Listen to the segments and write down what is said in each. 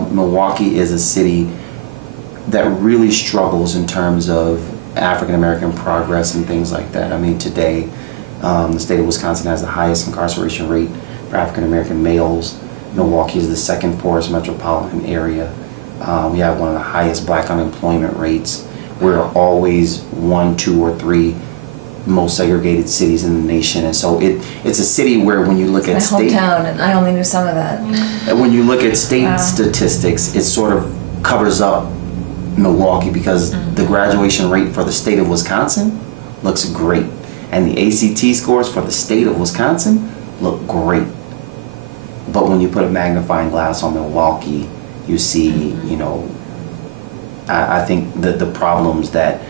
Milwaukee is a city that really struggles in terms of African American progress and things like that. I mean, today, the state of Wisconsin has the highest incarceration rate for African American males. Milwaukee is the second poorest metropolitan area. We have one of the highest black unemployment rates. We're always 1, 2, or 3 most segregated cities in the nation, and so it's a city where when you look at state, my hometown, and I only knew some of that. And when you look at state statistics, it sort of covers up Milwaukee because the graduation rate for the state of Wisconsin looks great, and the ACT scores for the state of Wisconsin look great. But when you put a magnifying glass on Milwaukee, you see, you know, I think that the problems that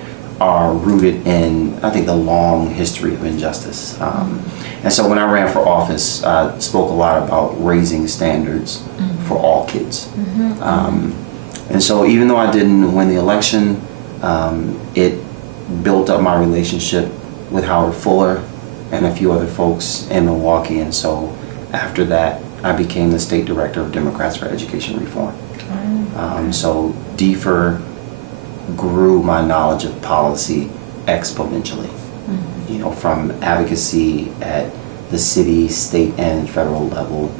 are rooted in, I think, the long history of injustice. And so when I ran for office, I spoke a lot about raising standards for all kids. And so even though I didn't win the election, it built up my relationship with Howard Fuller and a few other folks in Milwaukee. And so after that, I became the state director of Democrats for Education Reform. So DFER grew my knowledge of policy exponentially. You know, from advocacy at the city, state, and federal level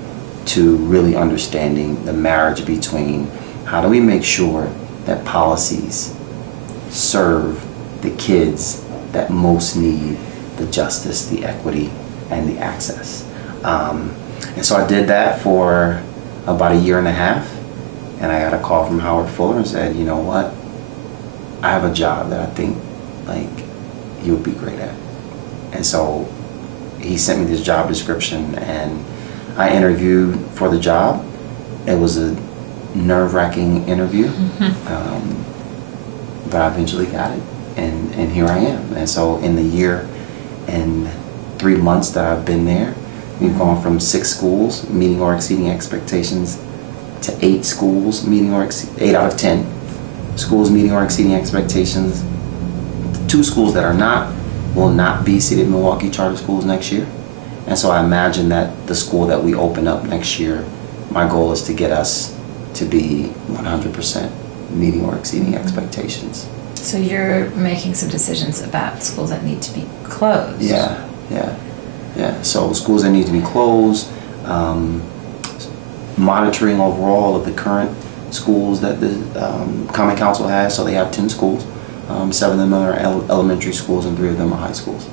to really understanding the marriage between how do we make sure that policies serve the kids that most need the justice, the equity, and the access. And so I did that for about 1.5 years, and I got a call from Howard Fuller and said, you know what, I have a job that I think like you would be great at. And so he sent me this job description, and I interviewed for the job. It was a nerve-wracking interview, but I eventually got it, and here I am. And so in the year and 3 months that I've been there, we've gone from 6 schools meeting or exceeding expectations to 8 schools meeting or 8 out of 10 schools meeting or exceeding expectations. 2 schools that are not will not be City of Milwaukee charter schools next year. And so I imagine that the school that we open up next year, my goal is to get us to be 100% meeting or exceeding expectations. So you're making some decisions about schools that need to be closed. Yeah. So schools that need to be closed, monitoring overall of the current schools that the Common Council has. So they have 10 schools. 7 of them are elementary schools, and 3 of them are high schools.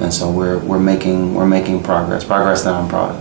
And so we're making progress that I'm proud of.